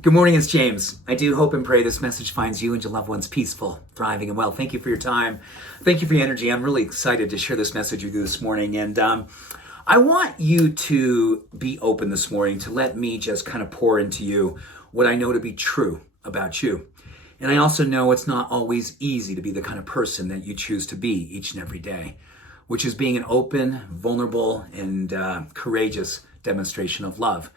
Good morning, it's James. I do hope and pray this message finds you and your loved ones peaceful, thriving, and well. Thank you for your time. Thank you for your energy. I'm really excited to share this message with you this morning. And I want you to be open this morning to let me just kind of pour into you what I know to be true about you. And I also know it's not always easy to be the kind of person that you choose to be each and every day, which is being an open, vulnerable, and courageous demonstration of love.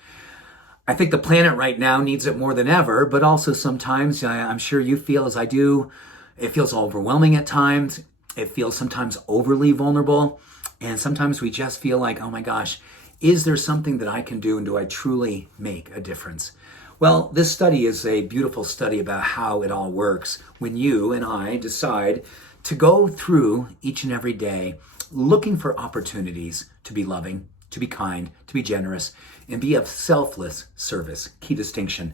I think the planet right now needs it more than ever, but also sometimes, I'm sure you feel as I do, it feels overwhelming at times. It feels sometimes overly vulnerable. And sometimes we just feel like, oh my gosh, is there something that I can do, and do I truly make a difference? Well, this study is a beautiful study about how it all works when you and I decide to go through each and every day looking for opportunities to be loving, to be kind, to be generous, and be of selfless service. Key distinction.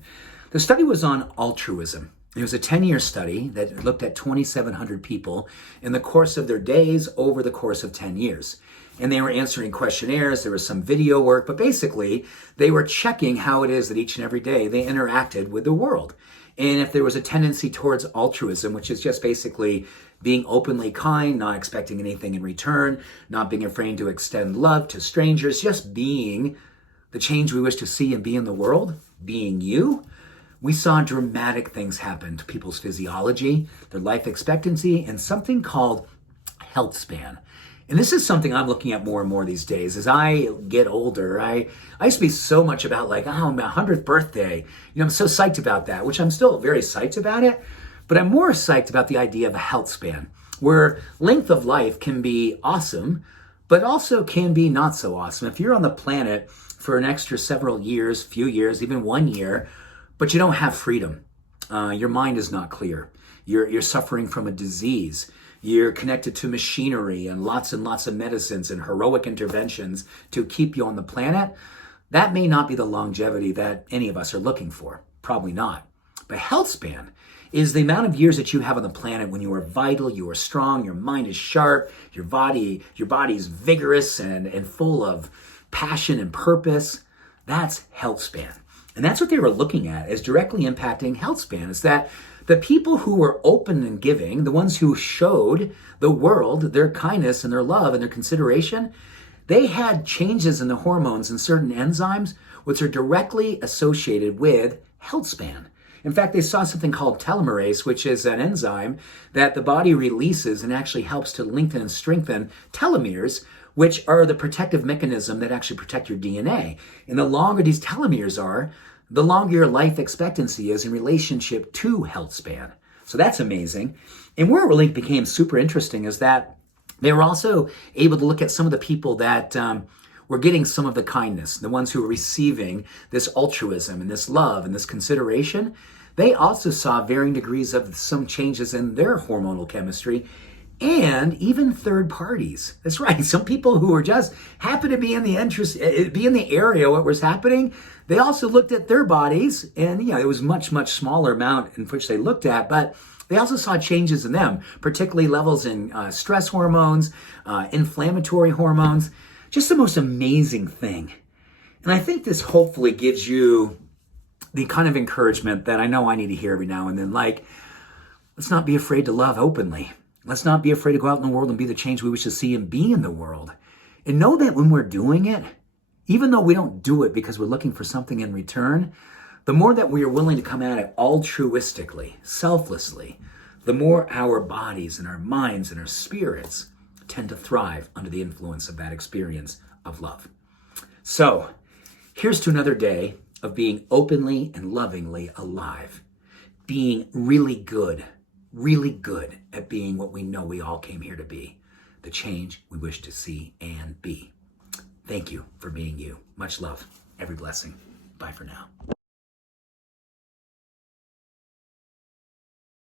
The study was on altruism. It was a 10-year study that looked at 2,700 people in the course of their days over the course of 10 years. And they were answering questionnaires, there was some video work, but basically they were checking how it is that each and every day they interacted with the world. And if there was a tendency towards altruism, which is just basically being openly kind, not expecting anything in return, not being afraid to extend love to strangers, just being the change we wish to see and be in the world, being you, we saw dramatic things happen to people's physiology, their life expectancy, and something called healthspan. And this is something I'm looking at more and more these days. As I get older, I used to be so much about like, oh, my 100th birthday. I'm so psyched about that, which I'm still very psyched about it. But I'm more psyched about the idea of a health span, where length of life can be awesome, but also can be not so awesome. If you're on the planet for an extra several years, few years, even 1 year, but you don't have freedom, your mind is not clear. You're suffering from a disease. You're connected to machinery and lots of medicines and heroic interventions to keep you on the planet. That may not be the longevity that any of us are looking for. Probably not. But health span is the amount of years that you have on the planet when you are vital, you are strong, your mind is sharp, your body is vigorous and full of passion and purpose. That's health span. And that's what they were looking at as directly impacting health span, is that the people who were open and giving, the ones who showed the world their kindness and their love and their consideration, they had changes in the hormones and certain enzymes which are directly associated with health span. In fact, they saw something called telomerase, which is an enzyme that the body releases and actually helps to lengthen and strengthen telomeres, which are the protective mechanism that actually protect your DNA. And the longer these telomeres are, the longer your life expectancy is in relationship to health span. So that's amazing. And where it really became super interesting is that they were also able to look at some of the people that were getting some of the kindness, the ones who were receiving this altruism and this love and this consideration. They also saw varying degrees of some changes in their hormonal chemistry and even third parties. That's right. Some people who were just happened to be in the area what was happening, they also looked at their bodies, and it was much smaller amount in which they looked at, but they also saw changes in them, particularly levels in stress hormones, inflammatory hormones. Just the most amazing thing. And I think this hopefully gives you the kind of encouragement that I know I need to hear every now and then, like, let's not be afraid to love openly. Let's not be afraid to go out in the world and be the change we wish to see and be in the world. And know that when we're doing it, even though we don't do it because we're looking for something in return, the more that we are willing to come at it altruistically, selflessly, the more our bodies and our minds and our spirits tend to thrive under the influence of that experience of love. So, here's to another day of being openly and lovingly alive, being really good at being what we know we all came here to be, the change we wish to see and be. Thank you for being you. Much love. Every blessing. Bye for now.